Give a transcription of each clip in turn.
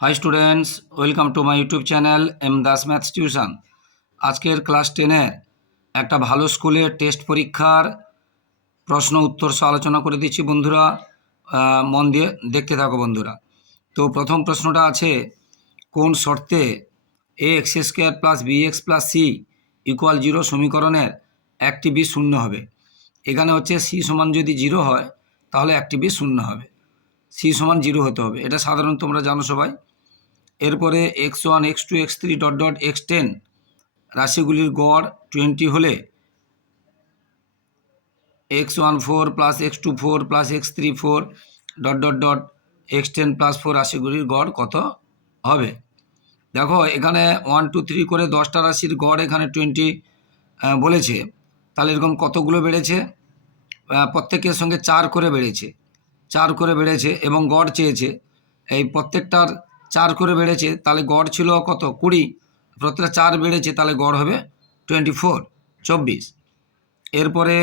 High students, welcome to my YouTube channel M Das maths tuition. আজকের class 10-এর একটা ভালো স্কুলের টেস্ট পরীক্ষার প্রশ্ন উত্তর সহ আলোচনা করে দিচ্ছি বন্ধুরা। মন দিয়ে দেখতে থাকো বন্ধুরা। তো প্রথম প্রশ্নটা আছে, কোন শর্তে a x square plus B x plus C equal 0 সমীকরণের একটি বি শূন্য হবে। এখানে হচ্ছে সি সমান যদি 0 হয় তাহলে একটি বি শূন্য হবে, সি সমান 0 হতে হবে। এটা সাধারণত তোমরা জানো সবাই। এরপরে x1 x2 x3 dot dot x10 রাশিগুলির গড় 20 হলে x14 plus x24 plus x34 dot dot dot x10 plus 4 রাশিগুলির গড় কত হবে। দেখো এখানে 1 2 3 করে 10টা রাশির গড় এখানে 20 বলেছে, তাহলে এরকম কতগুলো বেড়েছে, প্রত্যেকের সঙ্গে 4 করে বেড়েছে, 4 করে বেড়েছে এবং গড় চেয়েছে। এই প্রত্যেকটার 4 করে বেড়েছে, তাহলে গড় ছিল কত 20, প্রত্যেকটা 4 বেড়েছে, তাহলে গড় হবে 24। এরপরে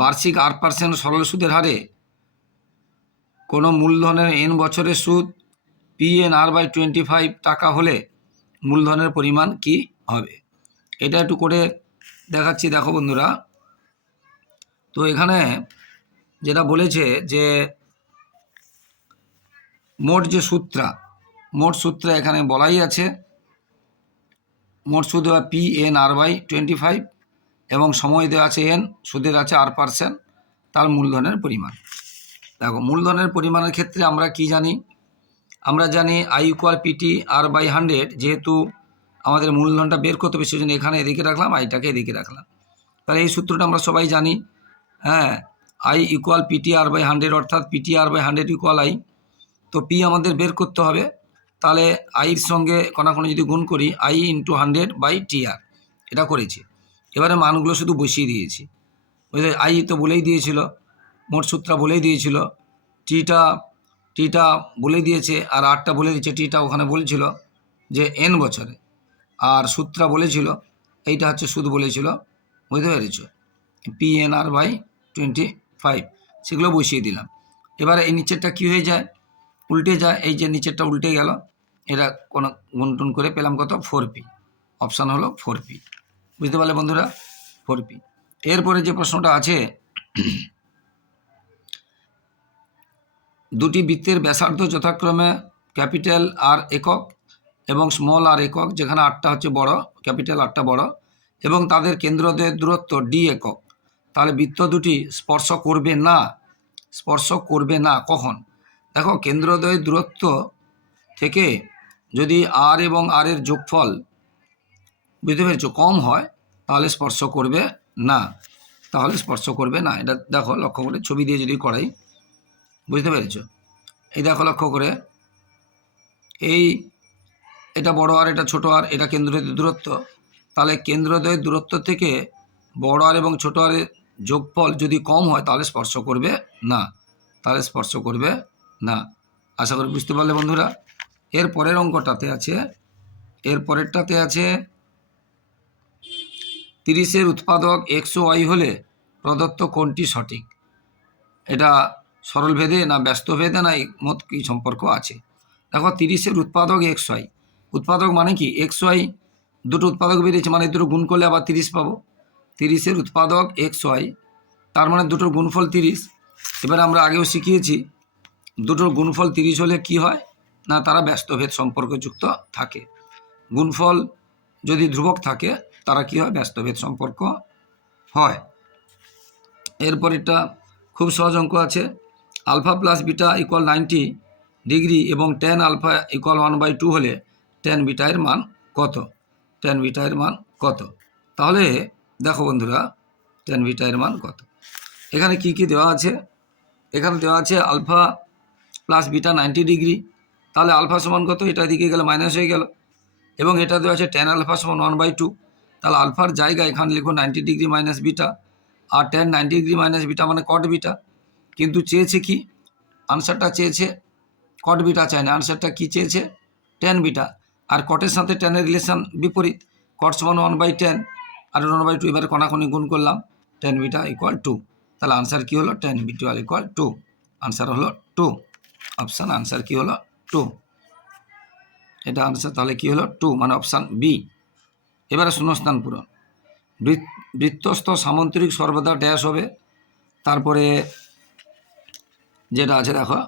বার্ষিক 8% সরল সুদের হারে কোনো মূলধনের n বছরের সুদ PNR/25 টাকা হলে মূলধনের পরিমাণ কি হবে। এটা একটু করে দেখাচ্ছি, দেখো বন্ধুরা। তো এখানে যেটা বলেছে যে মোট সূত্রা এখানে বলাই আছে, মোট সুদ দেওয়া PNR/25 এবং সময় দেওয়া আছে n, সুদের আছে 8%, তার মূলধনের পরিমাণ। দেখো মূলধনের পরিমাণের ক্ষেত্রে আমরা কি জানি, আমরা জানি I = PTR/100। যেহেতু আমাদের মূলধনটা বের করতে হবে সেজন্য এখানে এদিকে রাখলাম, আইটাকে এদিকে রাখলাম। তাহলে এই সূত্রটা আমরা সবাই জানি। হ্যাঁ, I = PTR/100 অর্থাৎ PTR/100 = I। তো পি আমাদের বের করতে হবে, তাহলে আইর সঙ্গে কোনাকুনি যদি গুণ করি I × 100/TR, এটা করেছি। এবারে মানগুলো শুধু বসিয়ে দিয়েছি। বুঝলে, আই তো বলেই দিয়েছিল, মোট সূত্রা বলেই দিয়েছিল, টিটা বলে দিয়েছে, আর আরটা বলে দিয়েছে। টিটা ওখানে বলেছিল যে n বছরে, আর সূত্রা বলেছিল, এইটা হচ্ছে সুদ বলেছিল। বুঝতে পেরেছ, PNR/25, সেগুলো বসিয়ে দিলাম। এবারে এই নিচেরটা কী হয়ে যায়, উল্টে যায়। এই যে নিচেরটা উল্টে গেল, এটা কোনো গুণটুন করে পেলাম কত 4P। অপশান হলো 4P। বুঝতে পারলে বন্ধুরা, 4P। এরপরে যে প্রশ্নটা আছে, দুটি বৃত্তের ব্যাসার্ধ যথাক্রমে ক্যাপিটাল আর একক এবং স্মল আর একক, যেখানে আরটা হচ্ছে বড়, ক্যাপিটাল আরটা বড়, এবং তাদের কেন্দ্রদ্বয়ের দূরত্ব d একক। তাহলে বৃত্ত দুটি স্পর্শ করবে না কখন। দেখো কেন্দ্রদ্বয়ের দূরত্ব থেকে যদি আর এবং আর এর যোগফল, বুঝতে পেরেছো, কম হয় তাহলে স্পর্শ করবে না। এটা দেখো লক্ষ্য করে ছবি দিয়ে যদি করাই, বুঝতে পেরেছ। এই দেখো লক্ষ্য করে, এটা বড় আর এটা ছোট আর, এটা কেন্দ্রদ্বয়ের দূরত্ব। তাহলে কেন্দ্রদ্বয়ের দূরত্ব থেকে বড় আর এবং ছোট আরের যোগফল যদি কম হয় তাহলে স্পর্শ করবে না। আশা করি বুঝতে পারলে বন্ধুরা। এর পরের অঙ্কটাতে আছে, এর পরেরটাতে আছে 30-এর উৎপাদক x ও y হলে প্রদত্ত কোনটি সঠিক। এটা সরল ভেদে না ব্যস্ত ভেদে না মত কি সম্পর্ক আছে। দেখো 30-এর উৎপাদক xy, উৎপাদক মানে কি xy, দুটো উৎপাদক বেরিয়েছে, মানে দুটো গুণ করলে আবার 30 পাবো। 30-এর উৎপাদক xy, তার মানে দুটোর গুণফল 30। এবার আমরা আগেও শিখিয়েছি, দুটোর গুণফল 30 হলে কি হয় না, তারা ব্যস্তভেদ সম্পর্কযুক্ত থাকে। গুণফল যদি ধ্রুবক থাকে তারা কি হয়, ব্যস্তভেদ সম্পর্ক হয়। এরপর এটা খুব সহজ অঙ্ক আছে, আলফা প্লাস বিটা = 90 ডিগ্রি এবং tan আলফা = 1/2 হলে tan বিটা এর মান কত। তাহলে দেখো বন্ধুরা, tan বিটা এর মান কত। এখানে কি কি দেওয়া আছে, এখানে দেওয়া আছে আলফা প্লাস বিটা 90 ডিগ্রি, তাহলে আলফা সমান কত, এটা দিকে গেলে মাইনাস হয়ে গেল, এবং এটা দেওয়া আছে tan আলফা সমান 1/2। তাহলে আলফার জায়গায় এখানে লিখো 90 ডিগ্রি মাইনাস বিটা, আর tan 90 ডিগ্রি মাইনাস বিটা মানে কট বিটা। কিন্তু চেয়েছে কি, আনসারটা চেয়েছে কট বিটা, চায় না, আনসারটা কি চেয়েছে tan বিটা। আর কটের সাথে ট্যানের রিলেশন বিপরীত, কট সমান 1/10 আর 1/2, এবারে কোনাকুনি গুণ করলাম, tan বিটা = 2। তাহলে আনসার কি হলো, tan বিটা = 2। আনসার হলো 2, অপশান আনসার কি হলো 2। এটা আনসার, তাহলে কি হলো 2 মানে অপশান বি। এবারে শূন্যস্থান পূরণ। বৃত্তস্থ সামান্তরিক সর্বদা ড্যাশ হবে, তারপরে যেটা আছে দেখো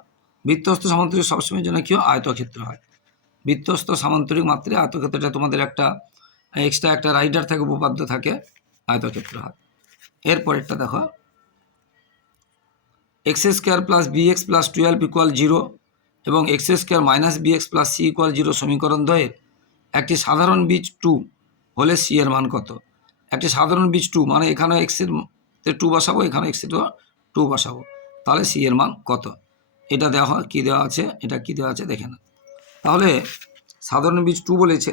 বৃত্তস্থ সামান্তরিক সবসময়ের জন্য কি হয় আয়তক্ষেত্র হয়। বৃত্তস্থ সামান্তরিক মাত্রে আয়তক্ষেত্রটা তোমাদের একটা এক্সট্রা একটা রাইডার থাকে, উপপাদ্য থাকে, আয়তক্ষেত্র হয়। এরপরেরটা দেখো X square plus B x plus 12 equal 0 এবং X square minus B x plus C equal 0 সমীকরণ দ্বয়ের একটি সাধারণ বীজ 2 হলে সি এর মান কত? একটি সাধারণ বীজ 2 মানে এখানে এক্সের 2 বসাবো, এখানে এক্সের 2 বসাবো, তাহলে সি এর মান কত? এটা দেওয়া কি দেওয়া আছে, এটা কি দেওয়া আছে দেখে না। তাহলে সাধারণ বীজ 2 বলেছে,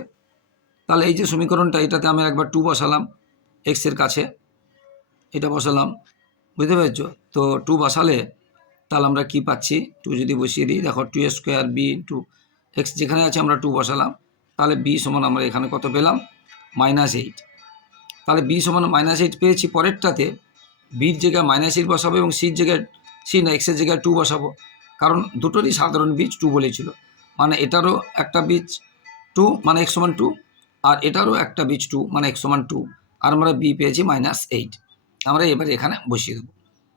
তাহলে এই যে সমীকরণটা এটাতে আমি একবার 2 বসালাম, এক্সের কাছে এটা বসালাম, বুঝতে পেরেছো? তো 2 বসালে তাহলে আমরা কি পাচ্ছি, 2 যদি বসিয়ে দিই দেখো 2 স্কোয়ার বি ইন্টু এক্স যেখানে আছে আমরা 2 বসালাম, তাহলে বি সমান আমরা এখানে কত পেলাম -8। তাহলে বি সমান -8 পেয়েছি। পরেরটাতে বির জায়গায় -8 বসাবো এবং সির জায়গায় সি না এক্সের জায়গায় 2 বসাবো, কারণ দুটোরই সাধারণ বীজ 2 বলেছিল, মানে এটারও একটা বীজ 2 মানে x সমান 2 আর এটারও একটা বীজ 2 মানে x সমান 2, আর আমরা বি পেয়েছি -8। আমরা এবারে এখানে বসিয়ে দেবো,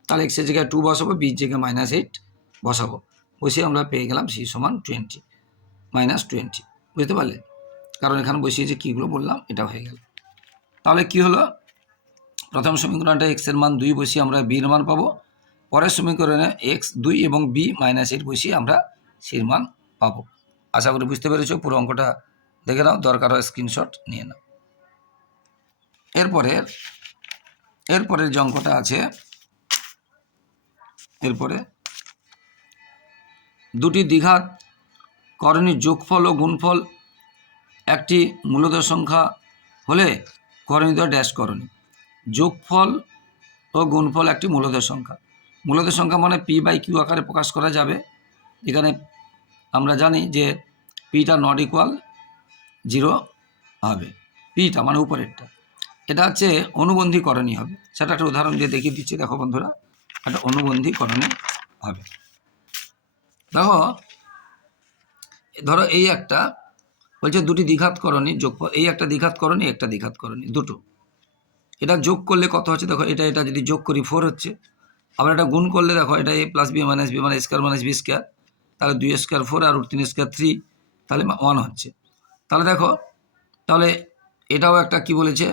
তাহলে এক্সের জায়গায় 2 বসাবো, বির জায়গায় -8 বসাবো, বসিয়ে আমরা পেয়ে গেলাম সি সমান -20, বুঝতে পারলে? কারণ এখানে বসিয়ে যে কীগুলো বললাম এটা হয়ে গেল। তাহলে কি হলো, প্রথম সমীকরণটা এক্স এর মান 2 বসিয়ে আমরা বির মান পাবো, পরের সমীকরণে এক্স 2 এবং বি -8 বসিয়ে আমরা সির মান পাবো। আশা করি বুঝতে পেরেছো। পুরো অঙ্কটা দেখে নাও, দরকার হয় স্ক্রিনশট নিয়ে নাও। এরপরের যে অঙ্কটা আছে, এরপরে দুটি দ্বিঘাত করণীর যোগফল ও গুণফল একটি মূলদ সংখ্যা হলে করণীয় ড্যাশ করণী। যোগফল ও গুণফল একটি মূলদ সংখ্যা। মূলদ সংখ্যা মানে পি বাই কিউ আকারে প্রকাশ করা যাবে। এখানে আমরা জানি যে পিটা নট ইকুয়াল 0 হবে, পিটা মানে উপরেরটা, এটা হচ্ছে অনুবন্ধী করণী হবে। সেটা একটা উদাহরণ দিয়ে দেখিয়ে দিচ্ছি, দেখো বন্ধুরা, একটা অনুবন্ধী করণী হবে। দেখো ধরো এই একটা বলছে দুটি দ্বিঘাত করণী যোগফল, এই একটা দ্বিঘাত করণী, একটা দ্বিঘাত করণী, দুটো, এটা যোগ করলে কত হচ্ছে দেখো, এটা যদি যোগ করি 4 হচ্ছে, আবার এটা গুণ করলে দেখো এটা a plus B minus B মানে স্কোয়ার মাইনাস বি স্কোয়ার, তাহলে 2 স্কোয়ার 4 আর 3 স্কোয়ার 3, তাহলে 1 হচ্ছে। তাহলে দেখো, তাহলে এটাও একটা কি বলেছে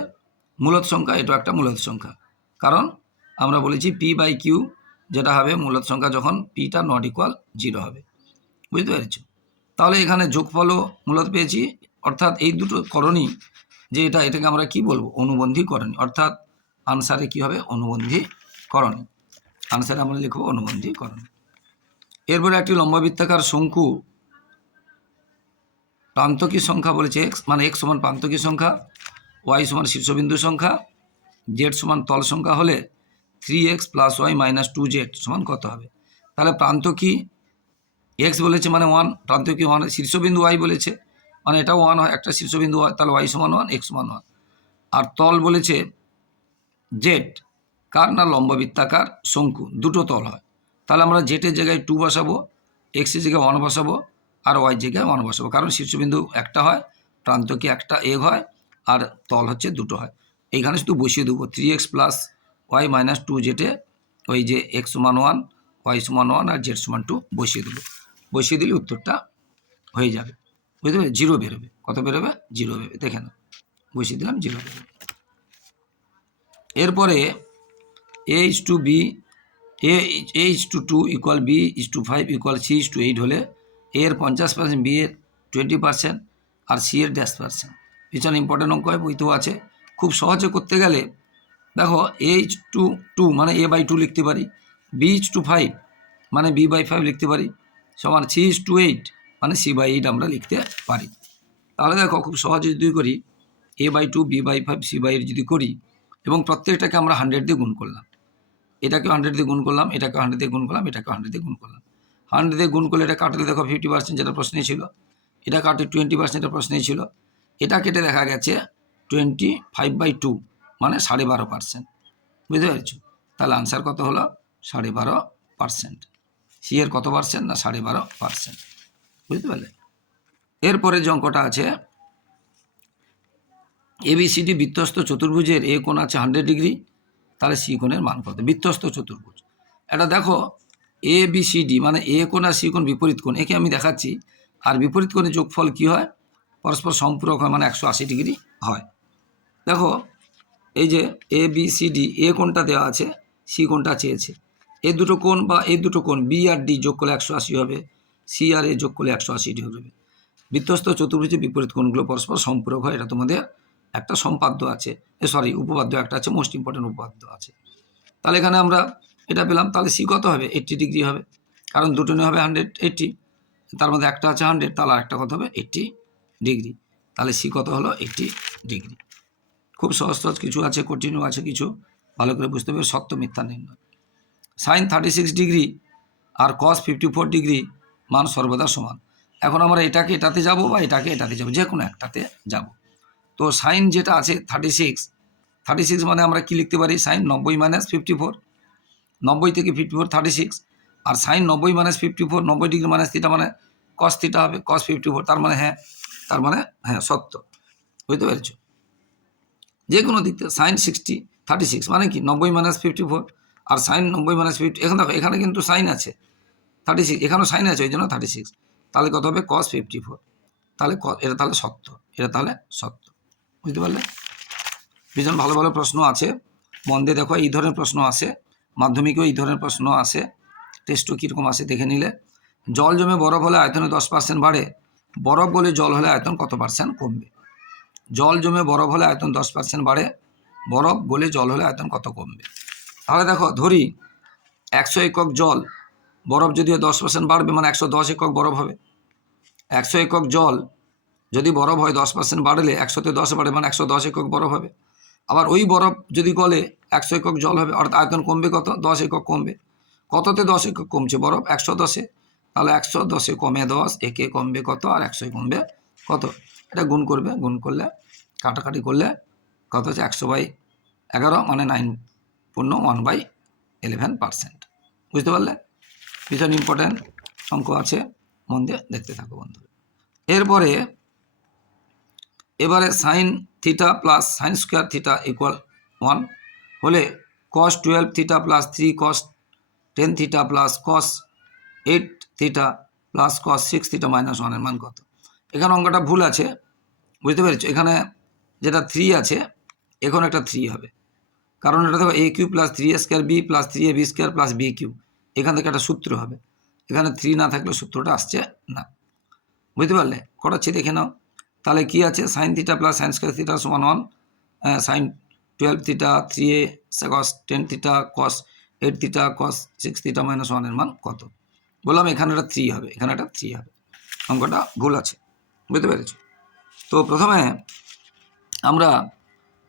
মূলদ সংখ্যা, এটাও একটা মূলদ সংখ্যা, কারণ আমরা বলেছি পি বাই কিউ যেটা হবে মূলদ সংখ্যা যখন পিটা নট ইকুয়াল 0 হবে, বুঝতে পেরেছ? তাহলে এখানে যোগফলও মূলত পেয়েছি, অর্থাৎ এই দুটো করণী যে এটাকে আমরা কি বলবো অনুবন্ধী করণী, অর্থাৎ আনসারে কি হবে অনুবন্ধী করণী, আনসারে আমরা লিখবো অনুবন্ধী করণী। এরপরে একটি লম্ববৃত্তাকার শঙ্কু প্রান্তকী সংখ্যা বলেছে এক্স মানে এক্স সমান প্রান্তকী সংখ্যা, ওয়াই সমান শীর্ষবিন্দু সংখ্যা, জেড সমান তল সংখ্যা হলে 3x + y - 2z সমান কত হবে? তাহলে প্রান্তকী এক্স বলেছে মানে 1, প্রান্তকী 1, শীর্ষবিন্দু ওয়াই বলেছে মানে এটাও 1 হয়, একটা শীর্ষবিন্দু হয়, তাহলে ওয়াই সমান 1, এক্স সমান 1, আর তল বলেছে জেড, কার না লম্ববৃত্তাকার শঙ্কু, দুটো তল হয়, তাহলে আমরা জেটের জায়গায় 2 বসাবো, এক্সের জায়গায় 1 বসাবো আর ওয়াই জায়গায় 1 বসাবো, কারণ শীর্ষবিন্দু একটা হয়, প্রান্তকী একটা এগ হয় আর তল হচ্ছে দুটো হয়। এইখানে শুধু বসিয়ে দেবো 3x + y - 2z, ওই যে x সমান 1, y সমান 1 আর z সমান 2 বসিয়ে দেবো, বসিয়ে দিলে উত্তরটা হয়ে যাবে, বুঝতে পারবে? 0 বেরোবে, কত বেরোবে? 0 বেরোবে, দেখে না, বসিয়ে দিলাম 0 বেরোবে। এরপরে a/b a/2 = b/5 = c/8 হলে a এর 50%, b এর 20% আর c এর -%। ভীষণ ইম্পর্টেন্ট অঙ্ক হয়, বইতেও আছে। খুব সহজে করতে গেলে দেখো a/2 মানে a/2 লিখতে পারি, b/5 মানে b/5 লিখতে পারি, সমান c/8 মানে c/8 আমরা লিখতে পারি। তাহলে দেখো খুব সহজে যদি করি a/2 b/5 c/8 যদি করি এবং প্রত্যেকটাকে আমরা 100 দিয়ে গুণ করলাম, এটাকে 100 দিয়ে গুণ করলাম, এটাকে 100 দিয়ে গুণ করলাম, এটাকে 100 দিয়ে গুণ করলাম, 100 দিয়ে গুণ করলে এটা কাটলে দেখো 50% যেটা প্রশ্নে ছিল, এটা কাটে 20% এটা প্রশ্নে ছিল, এটা কেটে দেখা গেছে 25/2 মানে 12.5%, বুঝতে পেরেছো? তাহলে আনসার কত হলো 12.5%। সি এর কত পার্সেন্ট না 12.5%, বুঝতে পারলে? এরপরে যে অঙ্কটা আছে, এবিসিডি বৃত্তস্থ চতুর্ভুজের এ কোণ আছে 100 ডিগ্রি, তাহলে সি কোণের মান কত? বৃত্তস্থ চতুর্ভুজ, এটা দেখো এ বি সি ডি মানে এ কোণ আর সি কোণ বিপরীত কোণ, একে আমি দেখাচ্ছি। আর বিপরীত কোণের যোগফল কি হয়? পরস্পর সম্পূরক হয়, মানে 180 ডিগ্রি হয়। দেখো এই যে এ বি সি ডি, এ কোণটা দেওয়া আছে, সি কোণটা চেয়েছে। এই দুটো কোণ বা এই দুটো কোণ বি আর ডি যোগ করলে 180 হবে, সি আর এ যোগ করলে 180 ডিগ্রি হবে। বৃত্তস্থ চতুর্ভুজের বিপরীত কোণগুলো পরস্পর সম্পূরক হয়, এটা তোমাদের একটা সম্পাদ্য আছে, উপপাদ্য একটা আছে, মোস্ট ইম্পর্টেন্ট উপপাদ্য আছে। তাহলে এখানে আমরা এটা পেলাম, তাহলে সি কত হবে? 80 ডিগ্রি হবে, কারণ দুটো নিয়ে হবে 180, তার মধ্যে একটা আছে 100, তাহলে আরেকটা কত হবে? 80 ডিগ্রি। তাহলে সি কত হলো? 80 ডিগ্রি। খুব সহজ সহজ কিছু আছে, কঠিনও আছে কিছু, ভালো করে বুঝতে হবে। সত্য মিথ্যা নির্ণয়। সাইন 36 ডিগ্রি আর কস 54 ডিগ্রি মান সর্বদা সমান। এখন আমরা এটাকে এটাতে যাব বা এটাকে এটাতে যাব, যে কোনো একটাতে যাব। তো সাইন যেটা আছে 36 মানে আমরা কি লিখতে পারি? সাইন 90 মাইনাস 54, 90 থেকে 54 36, আর sine 90 minus 54, 90 degree minus theta মানে কস থিটা হবে, কস 54, তার মানে হ্যাঁ সত্য। বুঝতে পেরেছো? যে কোনো দিক থেকে সাইন 36 মানে কি 90 মাইনাস 54, আর সাইন 90 মাইনাস 50, এখন দেখো এখানে কিন্তু সাইন আছে 36, এখানেও সাইন আছে, ওই জন্য 36, তাহলে কত হবে? কস 54, তাহলে এটা তাহলে সত্য, এটা তাহলে সত্য। বুঝতে পারলে? ভীষণ ভালো ভালো প্রশ্ন আছে, মন দিয়ে দেখো। এই ধরনের প্রশ্ন আসে, মাধ্যমিকেও এই ধরনের প্রশ্ন আসে, টেস্টও কীরকম আসে দেখে নিলে। জল জমে বরফ হলে আয়তনে 10% বাড়ে, বরফ গলে জল হলে আয়তন কত % কমবে? জল জমে বরফ হলে আয়তন 10% বাড়ে, বরফ গলে জল হলে আয়তন কত কমবে? তাহলে দেখো ধরি 100 একক জল, বরফ যদিও 10% বাড়বে, মানে 110 একক বরফ হবে। 100 একক জল যদি বরফ হয় 10% বাড়লে 100তে 10 বাড়ে, মানে 110 একক বরফ হবে। আবার ওই বরফ যদি গলে 100 একক জল হবে, অর্থাৎ আয়তন কমবে কত? 10 একক কমবে। কততে 10 একক কমছে বরফ? 110-এ। তাহলে 110-এ কমে 10, একে কমবে কত? আর 100-এ কমবে কত? এটা গুণ করবে, গুণ করলে কাটাকাটি করলে কত হচ্ছে? 100/11 মানে 9.1/11%। বুঝতে পারলে? ভীষণ ইম্পর্টেন্ট অঙ্ক আছে, মন দিয়ে দেখতে থাকো বন্ধু। এবারে sine theta plus sine square theta equal 1 হলে কস 12 থিটা প্লাস 3 কস 10 theta plus cos 8 theta plus cos 6 theta minus 1 এর মান কত? এখানে অঙ্কটা ভুল আছে, বুঝতে পেরেছো? এখানে যেটা 3 আছে, এখন একটা 3 হবে, কারণ এটা দেখো a Q plus 3a square B plus 3ab square plus B cube, এখান থেকে একটা সূত্র হবে। এখানে 3 না থাকলে সূত্রটা আসছে না। বুঝতে পারলে? করাচ্ছি, দেখে নাও। তাহলে কি আছে? Sine theta plus sine square theta সমান 1, সাইন 12 থিটা 3a কস 10 theta cos 8 theta cos 6 theta minus 1 এর মান কত? বললাম এখানে একটা 3 হবে, এখানে একটা 3 হবে, অঙ্কটা ভুল আছে। বুঝতে পেরেছি? তো প্রথমে আমরা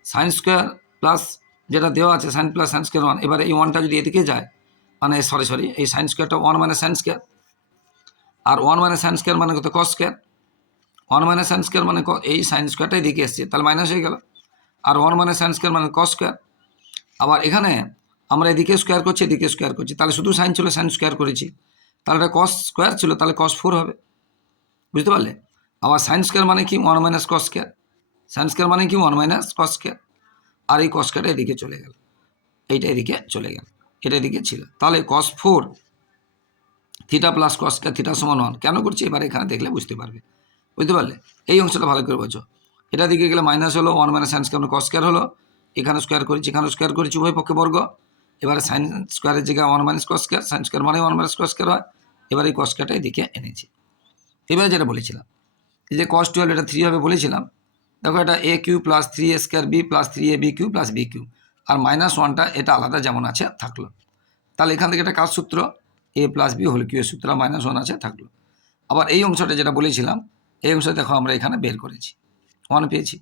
সাইন স্কোয়ার প্লাস যেটা দেওয়া আছে সাইন প্লাস সাইন স্কোয়ার 1, এবারে এই 1টা যদি এদিকে যায়, মানে সরি এই সাইন স্কোয়ারটা 1 মানে সাইন স্কোয়ার, আর 1 মানে সাইন স্কোয়ার মানে কত? Cos square. 1 মানে সাইন স্কোয়ার মানে এই সাইন স্কোয়ারটা এদিকে এসছে, তাহলে মাইনাস হয়ে গেল। আর 1 মানে সাইন স্কোয়ার মানে কস স্কোয়ার। আবার এখানে আমরা এদিকে স্কোয়ার করছি, এদিকে স্কোয়ার করছি, তাহলে শুধু সাইন ছিল, সাইন স্কোয়ার করেছি, তাহলে এটা কস স্কোয়ার ছিল, তাহলে কস 4 হবে। বুঝতে পারলে? আবার সাইন স্কোয়ার মানে কি? 1 minus cos square. Sine square মানে কি? 1 মাইনাস কস স্কোয়ার। আর এই কস স্কোয়ারটা এদিকে চলে গেল, এইটা এদিকে চলে গেল, এটা এদিকে ছিল, তাহলে cos 4 theta plus cos square theta সমান 1 কেন করছি? এবার এখানে দেখলে বুঝতে পারবে। বুঝতে পারলে? এই অংশটা ভালো করে বোঝো। এটা দিকে গেলে মাইনাস হলো, 1 minus sine square cos square হলো, এখানে স্কোয়ার করেছি, এখানে স্কোয়ার করেছি, উভয় পক্ষে বর্গ। এবারে সাইন স্কোয়ারের জায়গায় 1 minus cos square, sine square মানে 1 মাইনাস কস স্কোয়ার হয়। এবার এই কস স্কোয়ারটা এদিকে এনেছি। এবারে যেটা বলেছিলাম, এই যে cos 12 এটা 3 হবে বলেছিলাম, দেখো এটা a Q plus 3a square B plus 3ab q plus B q, আর মাইনাস 1টা এটা আলাদা যেমন আছে থাকলো। তাহলে এখান থেকে একটা কাজ সূত্র a plus B whole cube এর সূত্র মাইনাস 1 আছে থাকলো। আবার এই অংশটা যেটা বলেছিলাম, এই অংশটা দেখো আমরা এখানে বের করেছি, 1 পেয়েছি।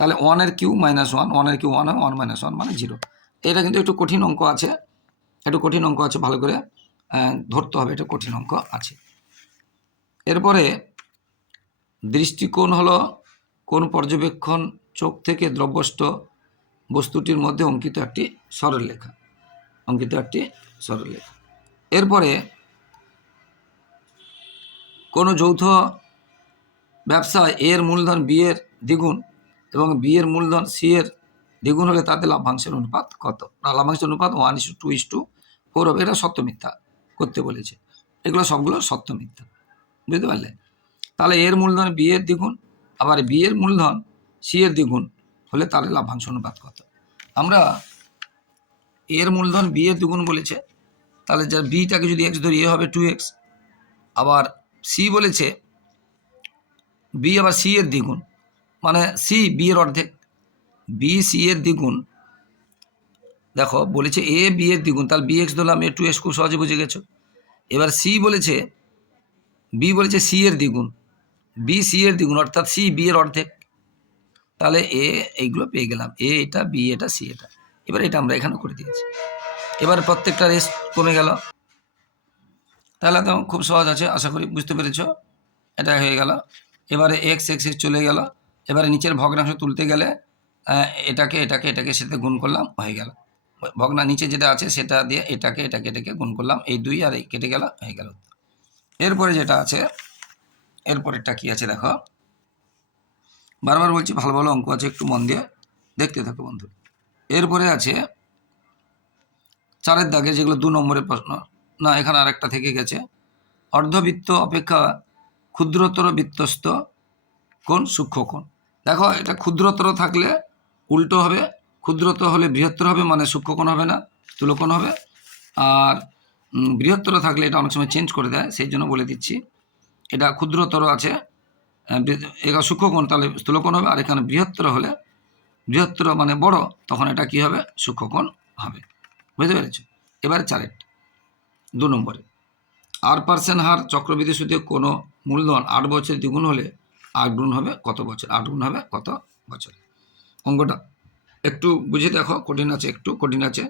তাহলে 1 এর কিউ মাইনাস 1, 1 এর কিউ 1 হয়, 1 মাইনাস 1 মানে 0। এটা কিন্তু একটু কঠিন অঙ্ক আছে, ভালো করে ধরতে হবে, এটা কঠিন অঙ্ক আছে। এরপরে দৃষ্টিকোণ হলো কোন পর্যবেক্ষণ চোখ থেকে দ্রব্যষ্ট বস্তুটির মধ্যে অঙ্কিত একটি সরলরেখা, এরপরে কোনো যৌথ ব্যবসায় এর মূলধন বি এর দ্বিগুণ এবং বি এর মূলধন সি এর দ্বিগুণ হলে তাতে লাভ্যাংশের অনুপাত কত? না, লাভ্যাংশের অনুপাত 1:2:4 হবে। এটা সত্য মিথ্যা করতে বলেছে, এগুলো সবগুলো সত্য মিথ্যা, বুঝতে পারলে? তাহলে এর মূলধন বি এর দ্বিগুণ আবার বি এর মূলধন সি এর দ্বিগুণ হলে তার লাভ্যাংশ অনুপাত কত? আমরা এর মূলধন বি এর দ্বিগুণ বলেছে, তাহলে যা বিটাকে যদি এক্স ধরি এ হবে 2x, আবার সি বলেছে বি আবার সি এর দ্বিগুণ, মানে সি বি এর অর্ধেক, বি সি এর দ্বিগুণ। দেখো বলেছে এ বি এর দ্বিগুণ, তাহলে বি এক্স ধরলাম, এ 2x, খুব সহজে বুঝে গেছো। এবার সি বলেছে, বি বলেছে সি এর দ্বিগুণ, বি সি এর দ্বিগুণ অর্থাৎ সি বি এর অর্ধেক, তাহলে এ এইগুলো পেয়ে গেলাম, এ এটা, বি এটা, সি এটা। এবার এটা আমরা এখানে করে দিয়েছি। এবার প্রত্যেকটা রেস কমে গেল, তাহলে তো খুব সহজ আছে, আশা করি বুঝতে পেরেছ। এটা হয়ে গেল। এবারে এক্স এক্স চলে গেল। এবারে নিচের ভগ্নাংশ তুলতে গেলে এটাকে এটাকে এটাকে সাথে গুণ করলাম, হয়ে গেল। নিচে যেটা আছে সেটা দিয়ে এটাকে এটাকে এটাকে গুণ করলাম, এই 2 আর এই কেটে গেল, হয়ে গেল। এরপরে যেটা আছে, এরপরেরটা কি আছে দেখো, বারবার বলছি ভালো ভালো অঙ্ক আছে, একটু মন দিয়ে দেখতে থাকো বন্ধু। এরপরে আছে 4-এর দাগে, যেগুলো 2 নম্বরের প্রশ্ন, না এখানে আরেকটা থেকে গেছে। অর্ধবৃত্ত অপেক্ষা ক্ষুদ্রতর বৃত্তস্থ কোণ সূক্ষ্ম কোণ। দেখো এটা ক্ষুদ্রতর থাকলে উল্টো হবে, ক্ষুদ্রতর হলে বৃহত্তর হবে, মানে সূক্ষ্মকোণ হবে না, স্থূলকোণ হবে। আর বৃহত্তর থাকলে এটা অনেক সময় চেঞ্জ করে দেয়, সেই জন্য বলে দিচ্ছি। এটা ক্ষুদ্রতর আছে, এটা সূক্ষ্মকোণ, তাহলে স্থূলকোণ হবে। আর এখানে বৃহত্তর হলে, বৃহত্তর মানে বড়, তখন এটা কি হবে? সূক্ষ্মকোণ হবে, বুঝতে পেরেছ? এবারে 4 2 নম্বরে, R% হার চক্রবৃদ্ধি সুদে কোনো মূলধন 8 বছর দ্বিগুণ হলে 8 গুণ হবে কত বছর? 8 গুণ হবে কত বছর? অঙ্কটা একটু বুঝে দেখো, কঠিন আছে, একটু কঠিন আছে।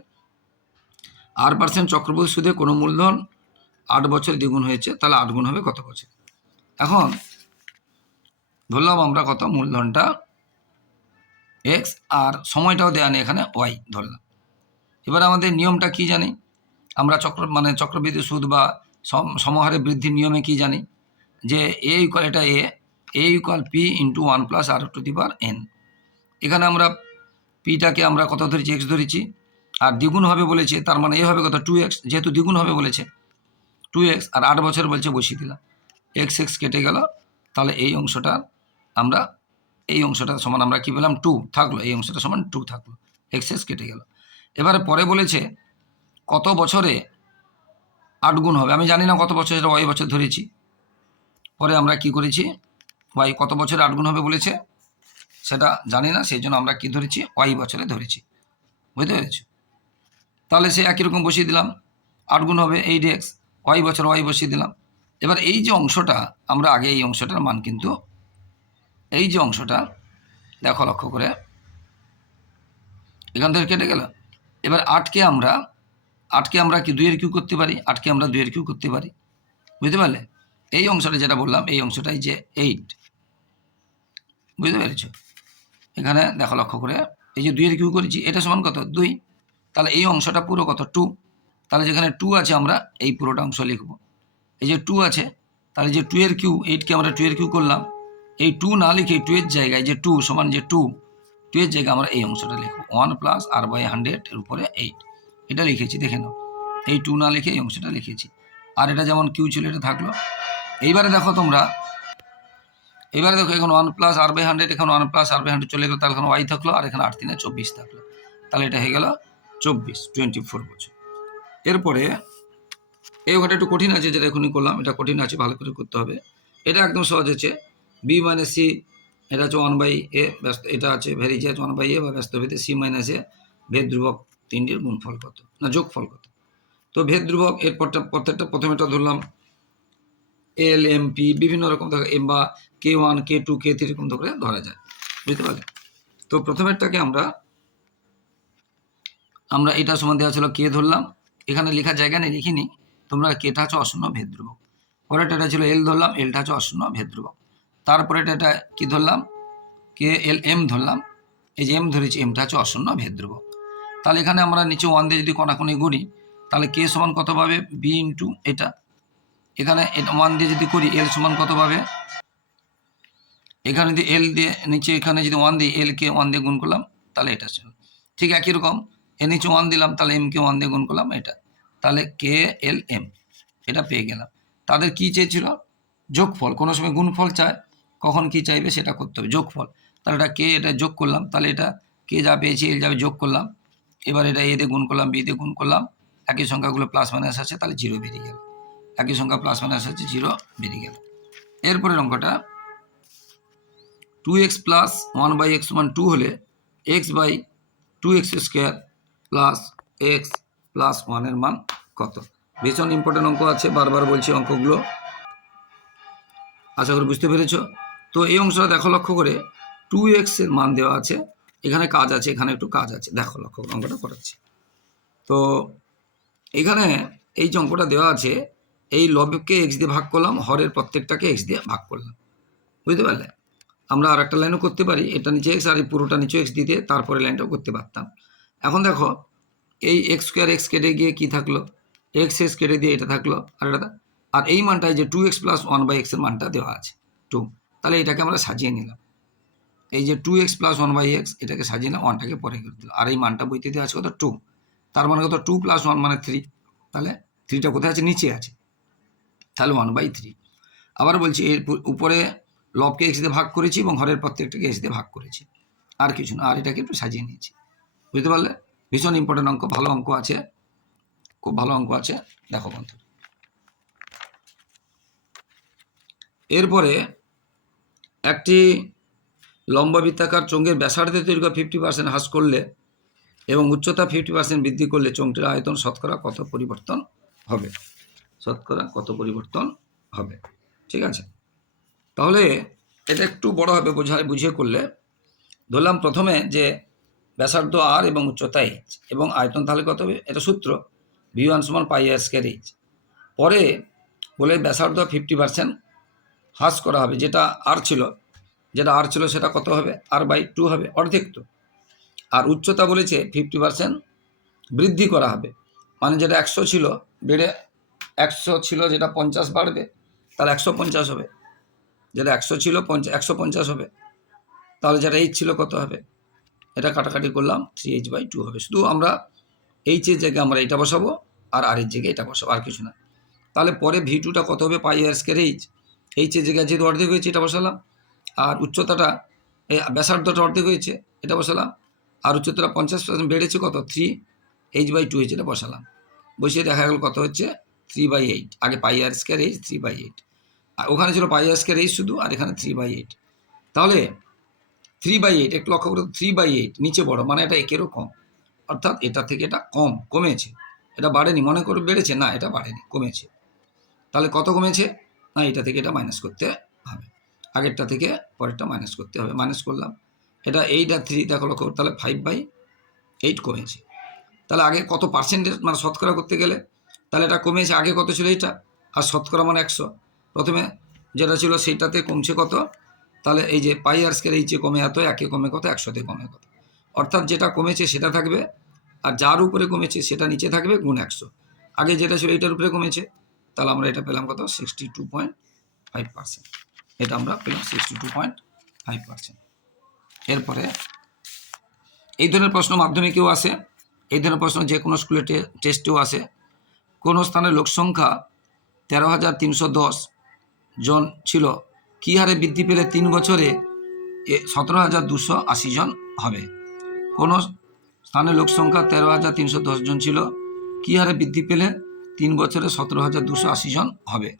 R% চক্রবৃদ্ধি সুদে কোনো মূলধন 8 বছর দ্বিগুণ হয়েছে, তাহলে 8 গুণ হবে কত বছর? এখন ধরলাম আমরা কত, মূলধনটা এক্স আর সময়টাও দেয়া নেই, এখানে ওয়াই ধরলাম। এবার আমাদের নিয়মটা কি জানি আমরা, চক্রবৃদ্ধি সুদ বা সমহারে বৃদ্ধির নিয়মে কি জানি, যে এ ইকুয়াল, এটা a equal p into 1 plus r to the power n. এখানে আমরা পিটাকে আমরা কত ধরেছি? এক্স ধরেছি, আর দ্বিগুণ হবে বলেছে, তার মানে এ হবে কত? 2x, যেহেতু দ্বিগুণ হবে বলেছে 2x, আর 8 বছর বলছে, বসিয়ে দিলাম। এক্স এক্স কেটে গেল, তাহলে এই অংশটা আমরা, এই অংশটা সমান আমরা কি পেলাম? 2 থাকলো, এই অংশটা সমান 2 থাকলো, এক্স এক্স কেটে গেল। এবারে পরে বলেছে কত বছরে 8 গুণ হবে, আমি জানি না কত বছর, সেটা ওয়াই বছর ধরেছি। পরে আমরা কি করেছি, ওয়াই কত বছরে 8 গুণ হবে বলেছে সেটা জানি না, সেই জন্য আমরা কি ধরেছি? ওয়াই বছরে ধরেছি, বুঝতে পেরেছি? তাহলে সে একই রকম বসিয়ে দিলাম, 8 গুণ হবে 8x, ওয়াই বছর ওয়াই বসিয়ে দিলাম। এবার এই যে অংশটা, আমরা আগে এই অংশটার মান, কিন্তু এই যে অংশটা দেখো লক্ষ্য করে, এখান থেকে কেটে গেল। এবার 8কে আমরা কি 2 এর কিউ করতে পারি, 8কে আমরা 2 এর কিউ করতে পারি, বুঝতে পারলে? এই অংশটা যেটা বললাম, এই অংশটাই যে 8, বুঝতে পেরেছ? এখানে দেখো লক্ষ্য করে, এই যে 2 এর কিউ করেছি, এটা সমান কত? 2। তাহলে এই অংশটা পুরো কত? 2। তাহলে যেখানে 2 আছে আমরা এই পুরোটা অংশ লিখব। এই যে 2 আছে, তাহলে যে 2 এর কিউ, 8কে আমরা 2 এর কিউ করলাম, এই 2 না লিখে 2 এর জায়গায় যে 2 সমান যে 2 এর জায়গায় আমরা এই অংশটা লিখব, 1 প্লাস আর বাই 100 এর উপরে 8, এটা লিখেছি, দেখে নাও। এই 2 না লিখে এই অংশটা লিখেছি, আর এটা যেমন কিউ ছিল এটা থাকলো। এইবারে দেখো তোমরা, এবারে দেখো এখন 1 প্লাস আর বাই 100, এখন 1 প্লাস আর বাই 100 চলে গেলো, তাহলে এখন ওয়াই থাকলো, আর এখানে 8 3 24 থাকলো, তাহলে এটা হয়ে গেল 24 বছর। এরপরে এই ওখানে একটু কঠিন আছে, যেটা এখনই করলাম, এটা কঠিন আছে, ভালো করে করতে হবে। এটা একদম সহজ আছে, বি মাইনাস সি, এটা হচ্ছে 1/a, ব্যস্ত, এটা আছে ভেরিয়েছে 1/a বা ব্যস্ত ভেদে সি মাইনাস এ, ভেদ ধ্রুবক 3টির গুণফল কত, না যোগফল কত। তো ভেদ ধ্রুবক এরপরটা প্রত্যেকটা, প্রথমেটা ধরলাম এল এম পি, বিভিন্ন রকম এম বা K1 K2 K3 এরকম ধরে ধরা যায়, বুঝতে পারলে? তো প্রথমেরটাকে আমরা এটা সমান দেওয়া ছিল কে ধরলাম, এখানে লেখার জায়গা নেই, লিখিনি, তোমরা কেটা হচ্ছে অশূন্য ভেদ ধ্রুবক। পরেরটা এটা ছিল এল ধরলাম, এলটা হচ্ছে অশূন্য ভেদ ধ্রুবক। তারপরে এটা কি ধরলাম? কে এল এম ধরলাম, এই যে এম ধরেছি, এমটা হচ্ছে অশূন্য ভেদ ধ্রুবক। তাহলে এখানে আমরা নিচে 1 দিয়ে যদি কণাকণি গুণি, তাহলে কে সমান কত পাবে? বি ইন্টু এটা, এখানে 1 দিয়ে যদি করি, এল সমান কত পাবে? এখানে যদি এল দিয়ে নিচে এখানে যদি 1 দিই, এলকে 1 দিয়ে গুণ করলাম তাহলে এটা ছিল। ঠিক একই রকম এর নিচে 1 দিলাম, তাহলে এমকে 1 দিয়ে গুণ করলাম এটা, তাহলে কে এল এম এটা পেয়ে গেলাম। তাদের কি চেয়েছিল? যোগফল। কোনো সময় গুণফল চায়, কখন কি চাইবে সেটা করতে হবে। যোগফল, তাহলে এটা কে, এটা যোগ করলাম, তাহলে এটা কে যা পেয়েছি এল যাবে যোগ করলাম, এবার এটা এ দিয়ে গুণ করলাম, বি দিয়ে গুণ করলাম, একই সংখ্যাগুলো প্লাস মাইনাস আছে, তাহলে 0 বেরিয়ে গেল। একই সংখ্যা প্লাস মাইনাস আছে, 0 বেরিয়ে গেল। এরপরের অঙ্কটা 2x প্লাস 1/x সমান 2 হলে x/2x square plus x plus 1 এর মান কত? ভীষণ ইম্পর্টেন্ট অঙ্ক আছে, বারবার বলছি অঙ্কগুলো, আশা করি বুঝতে পেরেছ। তো এই অংশটা দেখো লক্ষ্য করে, 2x এর মান দেওয়া আছে, এখানে কাজ আছে, এখানে একটু কাজ আছে, দেখো লক্ষ্য করে অঙ্কটা করাচ্ছি। তো এখানে এই যে অঙ্কটা দেওয়া আছে, এই লবকে x দিয়ে ভাগ করলাম, হরের প্রত্যেকটাকে x দিয়ে ভাগ করলাম, বুঝতে পারলে? আমরা আর একটা লাইনও করতে পারি, এটা নিচে এক্স আর এই পুরোটা নিচে এক্স দিতে তারপরে লাইনটাও করতে পারতাম। এখন দেখো এই এক্স স্কোয়ার এক্স কেটে গিয়ে কি থাকলো, এক্স এক্স কেটে দিয়ে এটা থাকলো, আর এটা, আর এই মানটাই যে 2x প্লাস 1/x এর মানটা দেওয়া আছে 2, তাহলে এটাকে আমরা সাজিয়ে নিলাম। এই যে 2x প্লাস 1/x এটাকে সাজিয়ে নিলাম, 1টাকে পরে করে দিলাম, আর এই মানটা বইতে দেওয়া আছে কত 2, তার মানে কত 2 প্লাস 1 মানে 3, তাহলে 3টা কোথায় আছে? নিচে আছে, তাহলে 1/3। আবার বলছি এর উপরে লবকে এক্স দিয়ে ভাগ করেছি এবং হরের প্রত্যেকটাকে এক্স দিয়ে ভাগ করেছি, আর কিছু না, আর এটাকে একটু সাজিয়ে নিয়েছি, বুঝতে পারলে? ভীষণ ইম্পর্টেন্ট অঙ্ক, ভালো অঙ্ক আছে, খুব ভালো অঙ্ক আছে, দেখো বন্ধু। এরপরে একটি লম্বা বৃত্তাকার চোঙের ব্যাসার্ধের দৈর্ঘ্য 50% হ্রাস করলে এবং উচ্চতা 50% বৃদ্ধি করলে চোঙটির আয়তন শতকরা কত পরিবর্তন হবে? শতকরা কত পরিবর্তন হবে? ঠিক আছে, তাহলে এটা একটু বড় হবে, বুঝিয়ে করলে। ধরলাম প্রথমে যে ব্যাসার্ধ আর এবং উচ্চতা এইচ এবং আয়তন তাহলে কত হবে? এটা সূত্র v1 সমান পাই আর স্কয়ার এইচ। পরে বলে ব্যাসার্ধ 50% হ্রাস করা হবে, যেটা আর ছিল সেটা কত হবে? r/2 হবে, অর্ধেক তো। আর উচ্চতা বলেছে 50% বৃদ্ধি করা হবে, মানে যেটা 100 ছিল বেড়ে 100 ছিল, যেটা 50 বাড়বে, তাহলে 150 হবে, যেটা 100 ছিল 150 হবে, তাহলে যেটা এইচ ছিল কত হবে? এটা কাটাকাটি করলাম, 3h/2 হবে। শুধু আমরা এইচের জায়গায় আমরা এটা বসাবো, আর এর জায়গায় এটা বসাবো, আর কিছু না। তাহলে পরে v2টা কত হবে? পাই আর স্কয়ার এইচ, এইচের জায়গায় যেহেতু অর্ধেক হয়েছে এটা বসালাম, আর উচ্চতাটা এই ব্যাসার্ধটা অর্ধেক হয়েছে এটা বসালাম, আর উচ্চতাটা 50% বেড়েছে কত? 3h/2 হয়েছে, এটা বসালাম। বসিয়ে দেখা গেল কত হচ্ছে? 3/8। আগে পাই আর স্কয়ার এইচ 3/8, আর ওখানে ছিল পাই আর স্কয়ার এইচ শুধু, আর এখানে 3/8। তাহলে 3/8 একটু লক্ষ্য করো, 3/8 নিচে বড়, মানে এটা একেরও কম, অর্থাৎ এটা থেকে এটা কমেছে, এটা বাড়েনি। মনে করো বেড়েছে, না এটা বাড়েনি, কমেছে। তাহলে কত কমেছে? না এটা থেকে এটা মাইনাস করতে হবে, আগেরটা থেকে পরেরটা মাইনাস করতে হবে। মাইনাস করলাম, এটা 8 আর 3 দেখো লক্ষ্য, তাহলে 5/8 কমেছে। তাহলে আগে কত পার্সেন্টেজ, মানে শতকরা করতে গেলে, তাহলে এটা কমেছে। আগে কত ছিল এটা, আর শতকরা মানে 100, প্রথমে যেটা ছিল সেইটাতে কমছে কত? তাহলে এই যে পাই আর স্কয়ার এইচে কমে এত, একে কমে কত? 100তে কমে কত? অর্থাৎ যেটা কমেছে সেটা থাকবে, আর যার উপরে কমেছে সেটা নিচে থাকবে গুণ 100। আগে যেটা ছিল এইটার উপরে কমেছে, তাহলে আমরা এটা পেলাম কত? 62.5%। এটা আমরা পেলাম 62.5%। এরপরে এই ধরনের প্রশ্ন মাধ্যমিকেও আসে, এই ধরনের প্রশ্ন যে কোনো স্কুলে টেস্টেও আসে। কোনো স্থানের লোকসংখ্যা 13,310 জন ছিল, কী হারে বৃদ্ধি পেলে 3 বছরে 17,280 জন হবে? কোনো স্থানের লোকসংখ্যা 13,310 জন ছিল, কী হারে বৃদ্ধি পেলে 3 বছরে 17,280 জন হবে?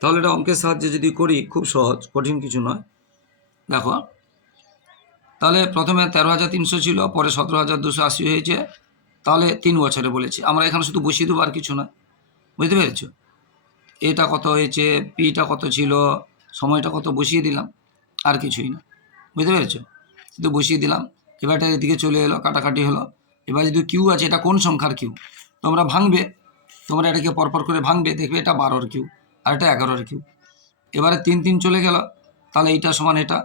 তাহলে এটা অঙ্কের সাহায্যে যদি করি, খুব সহজ, কঠিন কিছু নয়। দেখো তাহলে প্রথমে 13,300 ছিল, পরে 17,280 হয়েছে, তাহলে 3 বছরে বলেছি। আমরা এখানে শুধু বসিয়ে দেবো, আর কিছু না, বুঝতে পেরেছ? এটা কত হয়েছে, পিটা কত ছিল, সময়টা কত, বসিয়ে দিলাম, আর কিছুই না, বুঝতে পেরেছ? শুধু বসিয়ে দিলাম। এবার এটা এদিকে চলে এলো, কাটাকাটি হলো। এবার যদি কিউ আছে, এটা কোন সংখ্যার কিউ? তোমরা ভাঙবে, তোমরা এটাকে পরপর করে ভাঙবে, দেখবে এটা 12-র কিউ, আর এটা 11-র কিউ। এবারে 3 চলে গেল, তাহলে এইটা সমান এটা,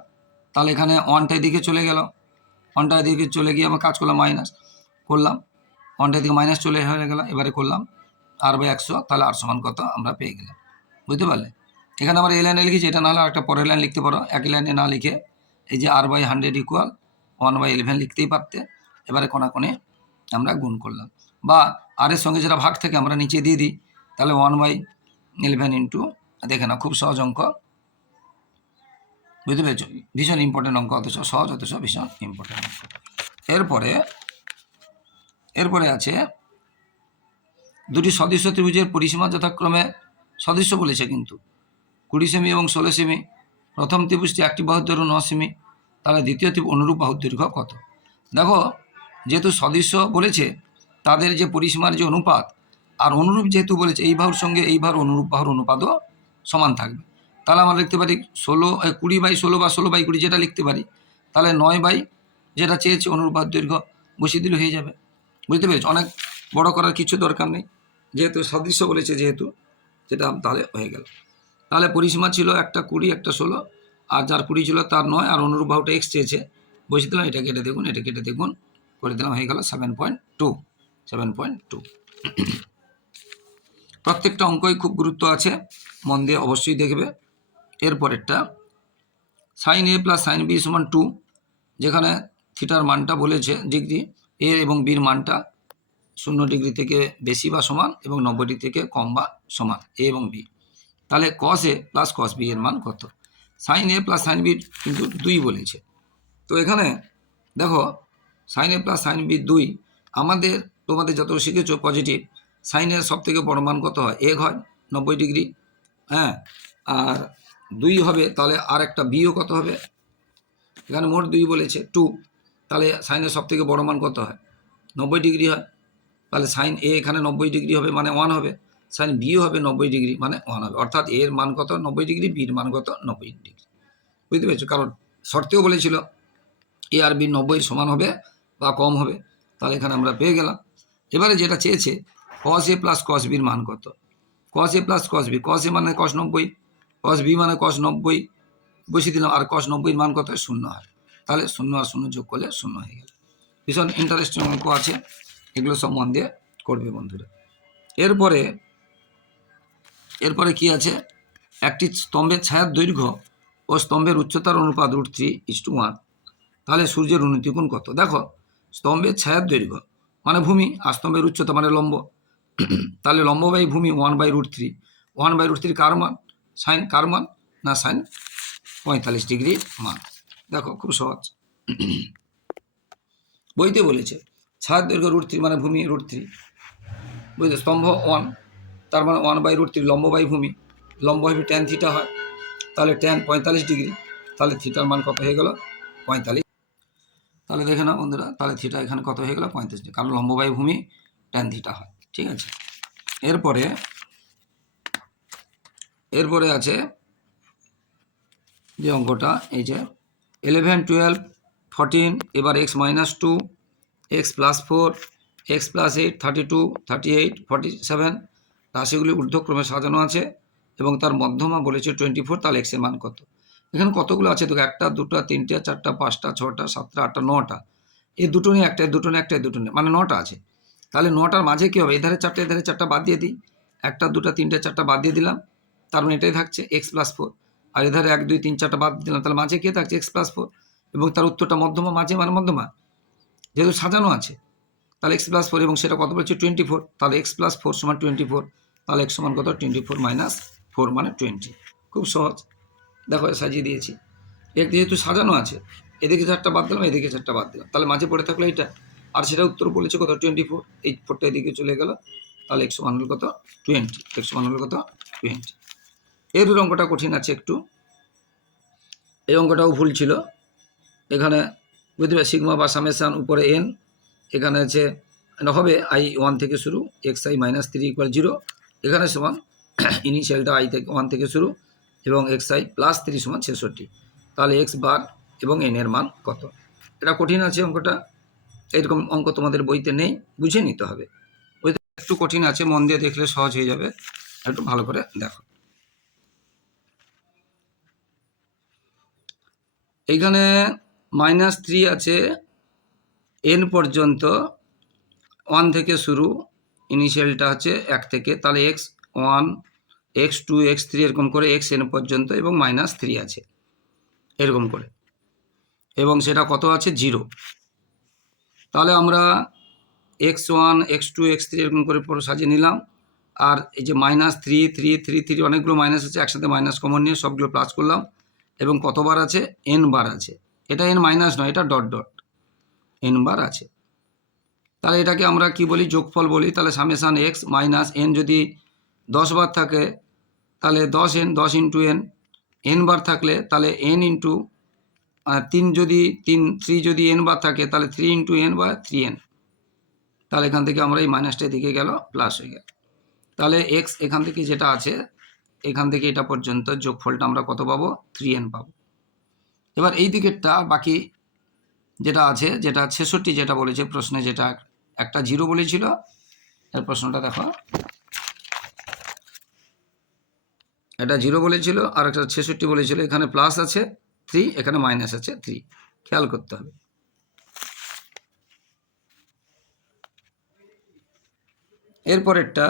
তাহলে এখানে 1টা এদিকে চলে গেল, 1টা এদিকে চলে গিয়ে আমরা কাজ করলাম, মাইনাস করলাম, 1টা এদিকে মাইনাস চলে হয়ে গেল। এবারে করলাম r/100, তাহলে আর সমান কত আমরা পেয়ে গেলাম। বুঝতে পারলে? এখানে আমরা এই লাইনে লিখেছি, এটা নাহলে একটা পরের লাইন লিখতে পারো, একই লাইনে না লিখে এই যে r/100 ইকুয়াল 1/11 লিখতেই পারতে। এবারে কোণে আমরা গুণ করলাম, বা আর এর সঙ্গে যেটা ভাগ থেকে আমরা নিচে দিয়ে দিই, তাহলে 1/11 ইন্টু, দেখে না খুব সহজ অঙ্ক, বুঝতে পেরেছো? ভীষণ ইম্পর্টেন্ট অঙ্ক, অথচ সহজ, অথচ ভীষণ ইম্পর্টেন্ট অঙ্ক। এরপরে আছে দুটি সদৃশ্য ত্রিভুজের পরিসীমা যথাক্রমে, সদৃশ্য বলেছে কিন্তু 20 সেমি এবং 16 সেমি। প্রথম ত্রিভুজটি একটি বাহুর দৈর্ঘ্য 9 সেমি, তাহলে দ্বিতীয় ত্রিভুজ অনুরূপ বাহুর দৈর্ঘ্য কত? দেখো, যেহেতু সদৃশ্য বলেছে, তাদের যে পরিসীমার যে অনুপাত, আর অনুরূপ যেহেতু বলেছে, এই বাহুর সঙ্গে এই বাহুর অনুরূপ বাহুর অনুপাতও সমান থাকবে, তাহলে আমরা লিখতে পারি 20/16 বা 16/20 যেটা লিখতে পারি, তাহলে 9 যেটা চেয়েছে অনুরূপ বাহুর দৈর্ঘ্য বসিয়ে দিলে হয়ে যাবে। বুঝতে পেরেছো? অনেক বড় করার কিছু দরকার নেই, যেহেতু সদৃশ্য বলেছে, যেহেতু যেটা তাহলে হয়ে গেল। তাহলে পরিসীমা ছিল একটা 20, একটা 16, আর যার 20 ছিল তার 9, আর অনুরূপ বাহুটা x চেয়েছে, বসিয়ে দিলাম, এটা কেটে দেখুন, এটা কেটে দেখুন, করে দিলাম, হয়ে গেল 7.2। প্রত্যেকটা অঙ্কই খুব গুরুত্ব আছে, মন দিয়ে অবশ্যই দেখবে। এরপরেরটা sin a + sin b = 2, যেখানে থিটার মানটা বলেছে ডিগ্রি, এ এবং বির মানটা 0 ডিগ্রি থেকে বেশি বা সমান এবং 90 ডিগ্রি থেকে কম বা সমান, এ এবং বি। তাহলে cos a + cos b এর মান কত? sin a + sin b কিন্তু 2 বলেছে। তো এখানে দেখো, sin a + sin b 2, আমাদের তোমাদের যত শিখেছো পজিটিভ, সাইনের সব থেকে বড় মান কত হয়? 1 হয়, 90 ডিগ্রি, হ্যাঁ, আর 2 হবে, তাহলে আর একটা বিও কত হবে? এখানে মোট 2 বলেছে, 2, তাহলে সাইনের সব থেকে বড় মান কত হয়? 90 ডিগ্রি হয়, তাহলে সাইন এ এখানে 90 ডিগ্রি হবে, মানে 1 হবে, সাইন বিও হবে 90 ডিগ্রি, মানে 1 হবে, অর্থাৎ এর মান কত? 90 ডিগ্রি, বির মান কত? 90 ডিগ্রি। বুঝতে পেরেছো? কারণ শর্তেও বলেছিল এ আর বি 90 সমান হবে বা কম হবে, তাহলে এখানে আমরা পেয়ে গেলাম। এবারে যেটা চেয়েছে cos a + cos b এর মান কত? cos a + cos b, cos a মানে cos 90, cos b মানে cos 90, বসিয়ে দিলাম, আর cos 90 এর মান কত? 0 হয়, তাহলে 0 আর 0 যোগ করলে 0 হয়ে গেল। ভীষণ ইন্টারেস্টিং অঙ্ক আছে, এগুলো সব মন দিয়ে করবে বন্ধুরা। এরপরে কি আছে? একটি স্তম্ভের ছায়ার দৈর্ঘ্য ও স্তম্ভের উচ্চতার অনুপাত √3:1, তাহলে সূর্যের উন্নতি কোণ কত? দেখো, স্তম্ভের ছায়ার দৈর্ঘ্য মানে ভূমি, আর স্তম্ভের উচ্চতা মানে লম্ব, তাহলে লম্ব বাই ভূমি 1/√3, 1/√3 কার মান? সাইন কার মান? না, সাইন 45 ডিগ্রি মান। দেখো খুব সহজ, বইতে বলেছে ছায়ার দৈর্ঘ্য √3 মানে ভূমি √3, বুঝলে? স্তম্ভ 1, তার মানে 1/√3, লম্ব বাই ভূমি, লম্ব হবে tan থিটা হয়, তাহলে tan 45 ডিগ্রি, তাহলে থিটার মান কত হয়ে গেল? 45। তাহলে দেখে নাও বন্ধুরা, তাহলে থিটা এখানে কত হয়ে গেল? 35 ডিগ্রি, কারণ লম্ব বাই ভূমি tan থিটা হয়। ঠিক আছে, এরপরে আছে যে অঙ্কটা, এই যে 11, 12, 14, এবার x-2, x+4, x+8, 32, 38, 47 রাশিগুলি ঊর্ধ্বক্রমে সাজানো আছে এবং তার মধ্যমা বলেছে 24, তাহলে x এর মান কত? এখানে কতগুলো আছে দেখো, 1টা 2টা 3টে 4টা 5টা 6টা 7টা 8টা 9টা, এই দুটো নিয়ে একটা, দুটো নিয়ে একটা, দুটো নিয়ে, মানে 9টা আছে। তাহলে 9টার মাঝে কী হবে? এধারে 4টা এধারে 4টা বাদ দিয়ে দিই, 1টা 2টা 3টে 4টা বাদ দিয়ে দিলাম, তার মানে এটাই থাকছে x+4, আর এধারে 1 2 3 4টা বাদ দিলাম, তাহলে মাঝে কে থাকছে? x+4, এবং তার উত্তরটা মধ্যমা, মাঝে মানে মধ্যমা, যেহেতু সাজানো আছে, তাহলে x+4, এবং সেটা কত বলছে? 24, তাহলে x+4 = 24, তাহলে x সমান কত? 24 - 4 মানে 20। খুব সহজ, দেখো সাজিয়ে দিয়েছি, এর যেহেতু সাজানো আছে, এদিকে 4টা বাদ দিলাম, এদিকে 4টা বাদ দিলাম, তাহলে মাঝে পড়ে থাকলো এটা, আর সেটা উত্তর বলেছে কত? 24, এই 4টা এদিকে চলে গেল, তাহলে x সমান হলো কত? 20, x সমান হলো কত? 20। এর অঙ্কটা কঠিন আছে একটু, এই অঙ্কটাও ভুল ছিল, এখানে বুঝতে পারছি সিগমা বা সামেশান উপরে n, এখানে আছে হবে i 1 থেকে শুরু, xi - 3 = 0, এখানে সমান ইনিশিয়ালটা i থেকে 1 থেকে শুরু এবং xi + 3 = 66, তাহলে x বার এবং n এর মান কত? এটা কঠিন আছে অঙ্কটা, এরকম অঙ্ক তোমাদের বইতে নেই, বুঝে নিতে হবে, বইতে একটু কঠিন আছে, মন দিয়ে দেখলে সহজ হয়ে যাবে, একটু ভালো করে দেখো। এইখানে -3 আছে n পর্যন্ত, 1 থেকে শুরু, ইনিশিয়ালটা হচ্ছে 1 থেকে, তাহলে x 1 x2 x3 এরকম করে xn পর্যন্ত এবং -3 আছে এরকম করে, এবং সেটা কত আছে 0। তাহলে আমরা x1 x2 x3 এরকম করে পুরো সাজিয়ে নিলাম। আর এই যে -3 3 3 3 অনেকগুলো মাইনাস আছে, একসাথে মাইনাস কমন নিয়ে সবগুলো প্লাস করলাম, এবং কতবার আছে n বার আছে। এটা n মাইনাস নয়, এটা ডট ডট n বার আছে। তাহলে এটাকে আমরা কি বলি, যোগফল বলি। তাহলে সামেশান x মাইনাস n যদি 10 বার থাকে তাহলে 10n 10 ইন্টু n, n বার থাকলে তাহলে n ইন্টু 3 যদি 3 যদি n বার থাকে তাহলে 3 ইন্টু n বা 3n। তাহলে এখান থেকে আমরা এই মাইনাসটা দিকে গেল, প্লাস হয়ে গেল। তাহলে x এখান থেকে যেটা আছে এখান থেকে এটা পর্যন্ত যোগফলটা আমরা কত পাবো, 3n পাবো। এবার এই দিকেরটা বাকি যেটা আছে, যেটা 66 যেটা বলেছে প্রশ্নে, যেটা একটা 0 বলেছিল, এর প্রশ্নটা দেখো, এটা 0 বলেছিল আর একটা 66 বলেছিল। এখানে প্লাস আছে 3, এখানে মাইনাস আছে 3, খেয়াল করতে হবে। এরপরেরটা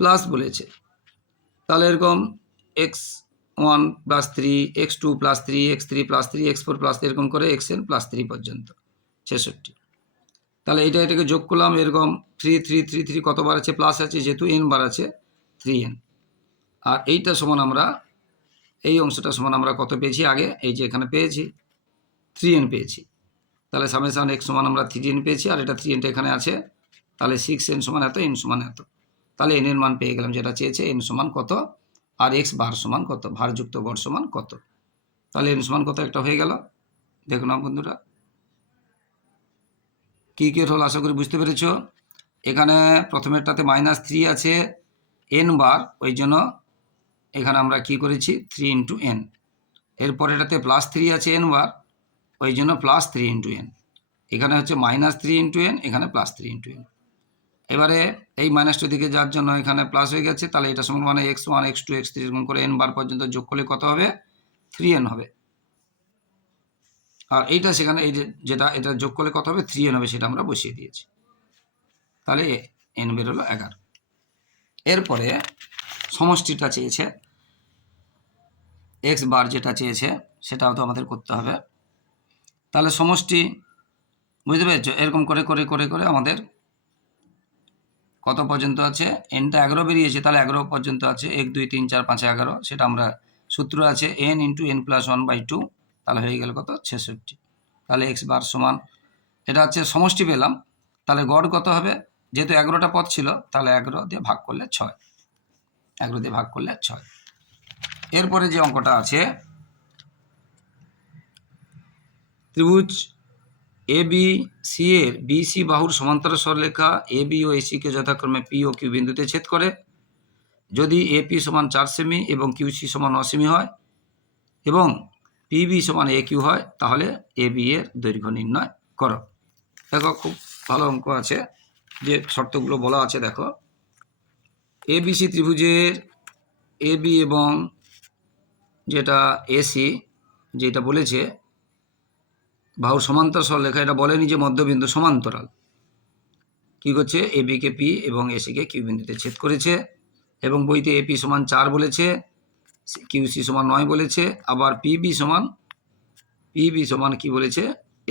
প্লাস বলেছে, তাহলে এরকম x1 plus 3 x2 plus 3 x3 plus 3 x4 plus এরকম করে xn প্লাস 3 পর্যন্ত 66। তাহলে এটাকে যোগ করলাম, এরকম 3 3 3 3 কতবার আছে, প্লাস আছে, যেহেতু n বার আছে 3n। আর এইটা সমান আমরা, এই অংশটা সমান আমরা কত পেয়েছি আগে, এই যে এখানে পেয়েছি 3n পেয়েছি। তাহলে সামেশান x সমান আমরা 3n পেয়েছি, আর এটা 3nটা এখানে আছে, তাহলে 6n সমান এত, n সমান এত। তাহলে n এর মান পেয়ে গেলাম, যেটা চেয়েছে n সমান কত, আর x বার সমান কত, ভারযুক্ত গড় সমান কত। তাহলে n সমান কত একটা হয়ে গেল। দেখো না বন্ধুরা, কি হল আশা করি বুঝতে পেরেছ। এখানে প্রথমেরটাতে -3 আছে n বার, ওই জন্য এখানে আমরা কি করেছি 3 ইন্টু n। এরপর এটাতে +3 আছে n বার, ওই জন্য +3 ইন্টু n। এখানে হচ্ছে -3 ইন্টু n, এখানে +3 ইন্টু n। এবারে এই মাইনাসটার দিকে যাওয়ার জন্য এখানে প্লাস হয়ে গেছে, তাহলে এটা সমান মানে x1 x2 x3 এরকম করে n বার পর্যন্ত যোগ করলে কত হবে, 3n হবে। আর এইটা সেখানে এই যেটা এটা যোগ করলে কত হবে, 3n হবে, সেটা আমরা বসিয়ে দিয়েছি। তাহলে n বের হলো 11। এরপরে সমষ্টিটা চেয়েছে, x বার যেটা চেয়েছে সেটাও তো আমাদের করতে হবে। তাহলে সমষ্টি বুঝতে পেরেছ, এরকম করে করে করে করে আমাদের কত পর্যন্ত আছে, nটা 11 বেরিয়েছে, তাহলে 11 পর্যন্ত আছে, 1 2 3 4 5 11, সেটা আমরা সূত্র আছে n ইন্টু n প্লাস 1/2, তাহলে হয়ে গেল কত, 66। তাহলে x বার সমান, এটা হচ্ছে সমষ্টি পেলাম। তাহলে গড় কত হবে, যেহেতু 11টা পদ ছিল, তাহলে 11 দিয়ে ভাগ করলে 6, 11 দিয়ে ভাগ করলে 6। এরপরে যে অঙ্কটা আছে, ত্রিভুজ ABC এর BC বাহুর সমান্তরাল সরলরেখা AB ও AC কে যথাক্রমে P ও Q বিন্দুতে ছেদ করে। যদি AP সমান 4 সেমি এবং QC সমান 9 সেমি হয় এবং PB সমান AQ হয়, তাহলে AB এর দৈর্ঘ্য নির্ণয় করো। দেখো খুব ভালো অঙ্ক আছে, যে শর্তগুলো বলা আছে দেখো। ABC ত্রিভুজের AB এবং যেটা AC যেটা বলেছে বাহুর সমান্তরাল সরলরেখা, এটা বলেনি যে মধ্যবিন্দু সমান্তরাল। কি করছে, এবি কে পি এবং এসি কে কিউ বিন্দুতে ছেদ করেছে, এবং বইতে এপি সমান 4 বলেছে, কিউসি সমান 9 বলেছে, আবার পিবি সমান কি বলেছে,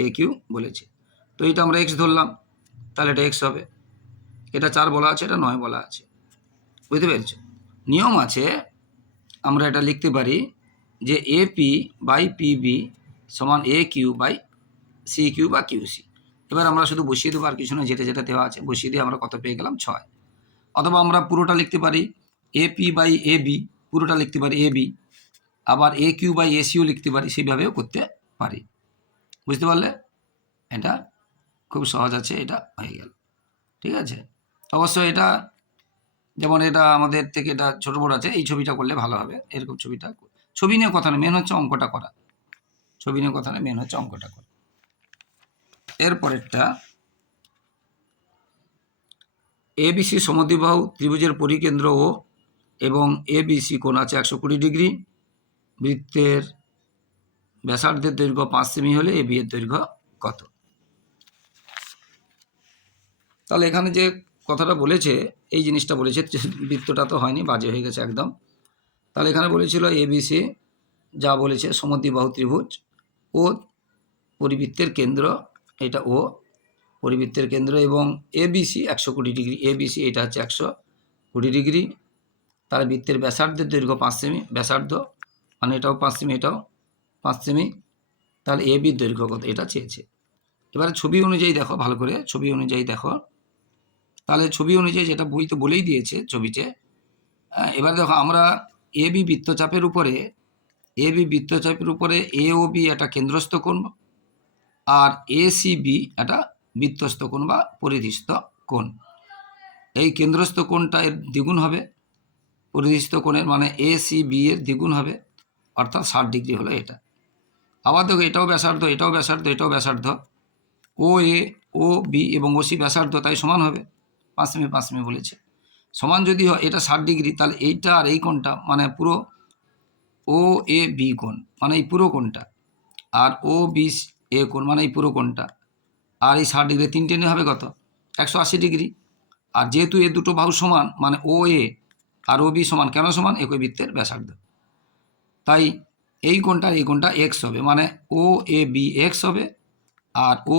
এ কিউ বলেছে। তো এটা আমরা এক্স ধরলাম, তাহলে এটা এক্স হবে। এটা 4 বলা আছে, এটা 9 বলা আছে, বুঝতে পেরেছ। নিয়ম আছে, আমরা এটা লিখতে পারি যে এপি বাই পিবি সমান এ কিউ বাই সি কিউ বা কিউসি। এবার আমরা শুধু বসিয়ে দেবো, আর কিছু না, যেটা যেটা দেওয়া আছে বসিয়ে দিয়ে আমরা কত পেয়ে গেলাম, 6। অথবা আমরা পুরোটা লিখতে পারি এপি বাই এবি, পুরোটা লিখতে পারি এবি, আবার এ কিউ বাই এসিও লিখতে পারি, সেইভাবেও করতে পারি। বুঝতে পারলে, এটা খুব সহজ আছে, এটা হয়ে গেল, ঠিক আছে। অবশ্যই এটা যেমন এটা আমাদের থেকে এটা ছোট বড় আছে, এই ছবিটা করলে ভালো হবে, এরকম ছবি নিয়ে কথা না, মেন হচ্ছে অঙ্কটা করা, ছবি নিয়ে কথা না, মেন হচ্ছে অঙ্কটা করা। এরপরেরটা, এবিসি সমদ্বিবাহু ত্রিভুজের পরিকেন্দ্র ও এবং এবিসি কোণ আছে 120 ডিগ্রি। বৃত্তের ব্যাসার্ধের দৈর্ঘ্য 5 সেমি হলে এবি এর দৈর্ঘ্য কত। তাহলে এখানে যে কথাটা বলেছে, এই জিনিসটা বলেছে, বৃত্তটা তো হয়নি, বাজে হয়ে গেছে একদম। তাহলে এখানে বলেছিল এবিসি যা বলেছে সমদ্বিবাহু ত্রিভুজ, ও পরিবৃত্তের কেন্দ্র, এটা ও পরিবৃত্তের কেন্দ্র, এবং এবিসি 120 ডিগ্রি, এবিসি এটা হচ্ছে 120 ডিগ্রি। তার বৃত্তের ব্যাসার্ধের দৈর্ঘ্য 5 সেমি, ব্যাসার্ধ মানে এটাও 5 সেমি, এটাও 5 সেমি। তাহলে এ বির দৈর্ঘ্য কত এটা চেয়েছে। এবারে ছবি অনুযায়ী দেখো, ভালো করে ছবি অনুযায়ী দেখো। তাহলে ছবি অনুযায়ী যেটা বইতে বলেই দিয়েছে ছবিতে। এবার দেখো আমরা এ বি বৃত্তচাপের উপরে এ ও বি একটা কেন্দ্রস্থ কোণ, আর এ সি বি একটা বৃত্তস্থ কোণ বা পরিধিস্থ কোণ। এই কেন্দ্রস্থ কোণটা এর দ্বিগুণ হবে, পরিধিস্থ কোণের মানে এ সি বি এর দ্বিগুণ হবে, অর্থাৎ 60 ডিগ্রি হলো এটা। আবার দেখো এটাও ব্যাসার্ধ, এটাও ব্যাসার্ধ, এটাও ব্যাসার্ধ, ও এ, ও বি এবং ও সি ব্যাসার্ধ, তাই সমান হবে, 5 সেমি 5 সেমি বলেছে। সমান যদি হয় এটা 60 ডিগ্রি, তাহলে এইটা আর এই কোণটা মানে পুরো ও এ বি কোণ মানে এই পুরো কোণটা, আর ও বি এ কোণ মানে এই পুরো কোণটা, আর এই 60 ডিগ্রি তিনটে নিয়ে হবে কত 180 ডিগ্রি। আর যেহেতু এ দুটো বাহু সমান মানে ও এ আর ও বি সমান, কেন সমান, একই বৃত্তের ব্যাসার্ধ, তাই এই কোণটা এক্স হবে, মানে ও এ বি এক্স হবে, আর ও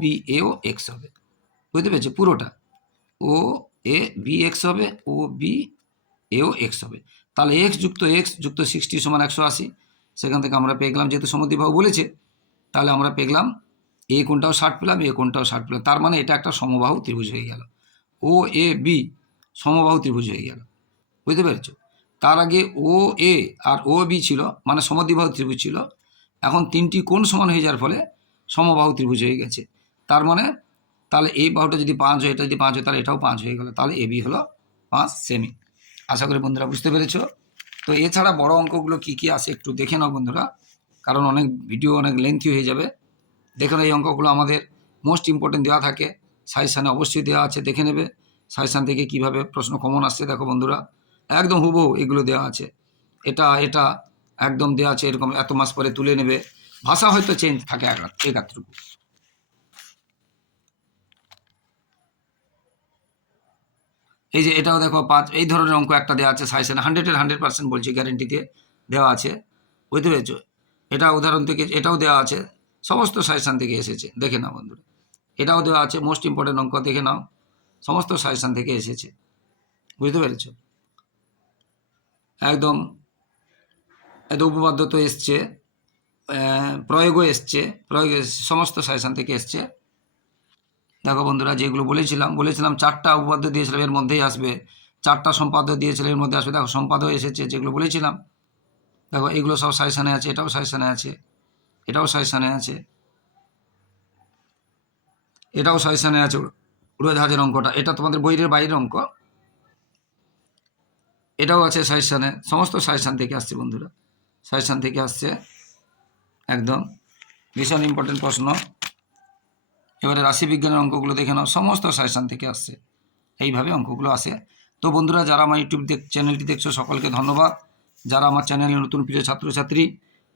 বি এও এক্স হবে। বুঝতে পেরেছো, পুরোটা ও এ বি এক্স হবে, ও বি এও এক্স হবে। তাহলে এক্স যুক্ত 60 সমান 180। সেখান থেকে আমরা পেয়ে গেলাম, যেহেতু সমদ্বিবাহু বলেছে, তাহলে আমরা পেয়ে গেলাম এ কোণটাও 60 পেলাম, এ কোণটাও 60 পেলাম। তার মানে এটা একটা সমবাহু ত্রিভুজ হয়ে গেল, ও এ বি সমবাহু ত্রিভুজ হয়ে গেল। বুঝতে পেরেছো, তার আগে ও এ আর ও বি ছিল মানে সমদ্বিবাহু ত্রিভুজ ছিল, এখন তিনটি কোণ সমান হয়ে যাওয়ার ফলে সমবাহু ত্রিভুজ হয়ে গেছে। তার মানে তাহলে এই বাহুটা যদি 5 হয়, এটা যদি 5 হয়, তাহলে এটাও 5 হয়ে গেল, তাহলে এ বি হলো 5 সেমি। আশা করি বন্ধুরা বুঝতে পেরেছো। তো এছাড়া বড় অঙ্কগুলো কি কি আসে একটু দেখে নাও বন্ধুরা, কারণ অনেক ভিডিও অনেক লেন্থি হয়ে যাবে। দেখে নাও, এই অঙ্কগুলো আমাদের মোস্ট ইম্পর্টেন্ট দেওয়া থাকে, সাজেশানে অবশ্যই দেওয়া আছে, দেখে নেবে সাজেশান থেকে কিভাবে প্রশ্ন কমন আসছে। দেখো বন্ধুরা একদম হুবহু এগুলো দেওয়া আছে, এটা একদম দেওয়া আছে, এরকম এত মাস পরে তুলে নেবে, ভাষা হয়তো চেঞ্জ থাকে একাত্রুকু। এই যে এটাও দেখো 5, এই ধরনের অঙ্ক একটা দেওয়া আছে সাজেশানে, 100-এর 100% বলছি, গ্যারেন্টিতে দেওয়া আছে। বুঝতে পেরেছো, এটা উদাহরণ থেকে, এটাও দেওয়া আছে, সমস্ত সাজেশান থেকে এসেছে, দেখে নাও বন্ধুরা। এটাও দেওয়া আছে, মোস্ট ইম্পর্টেন্ট অঙ্ক, দেখে নাও, সমস্ত সাজেশান থেকে এসেছে। বুঝতে পেরেছো, একদম উপপাদ্য তো এসছে, প্রয়োগও এসছে, সমস্ত সাজেশান থেকে এসছে। দেখো বন্ধুরা যেগুলো বলেছিলাম 4টা উপপাদ্য দিয়েছিলাম এর মধ্যেই আসবে, 4টা সম্পাদ্য দিয়েছিলাম এর মধ্যে আসবে। দেখো সম্পাদ্য এসেছে যেগুলো বলেছিলাম, দেখো এগুলো সব সাজেশানে আছে, এটাও সাজেশানে আছে, এটাও সাজেশানে আছে, এটাও সাজেশানে আছে। উড়োজাহাজের অঙ্কটা এটা তোমাদের বইয়ের বাইরের অঙ্ক, এটাও আছে সাজেশানে, সমস্ত সাজেশান থেকে আসছে বন্ধুরা, সাজেশান থেকে আসছে, একদম ভীষণ ইম্পর্টেন্ট প্রশ্ন। এবারে রাশিবিজ্ঞানের অঙ্কগুলো দেখে নাও, সমস্ত সাজেশান থেকে আসছে, এইভাবে অঙ্কগুলো আসে। তো বন্ধুরা যারা আমার ইউটিউব চ্যানেলটি দেখছো সকলকে ধন্যবাদ। যারা আমার চ্যানেলে নতুন প্রিয় ছাত্রছাত্রী,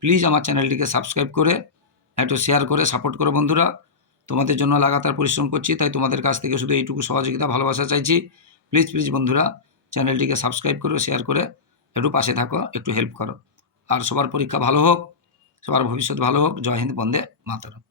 প্লিজ আমার চ্যানেলটিকে সাবস্ক্রাইব করে একটু শেয়ার করে সাপোর্ট করো বন্ধুরা। তোমাদের জন্য লাগাতার পরিশ্রম করছি, তাই তোমাদের কাছ থেকে শুধু এইটুকু সহযোগিতা ভালোবাসা চাইছি। প্লিজ বন্ধুরা চ্যানেলটিকে সাবস্ক্রাইব করো, শেয়ার করে একটু পাশে থাকো, একটু হেল্প করো। আর সবার পরীক্ষা ভালো হোক, সবার ভবিষ্যৎ ভালো হোক। জয় হিন্দ, বন্দে মাতরম।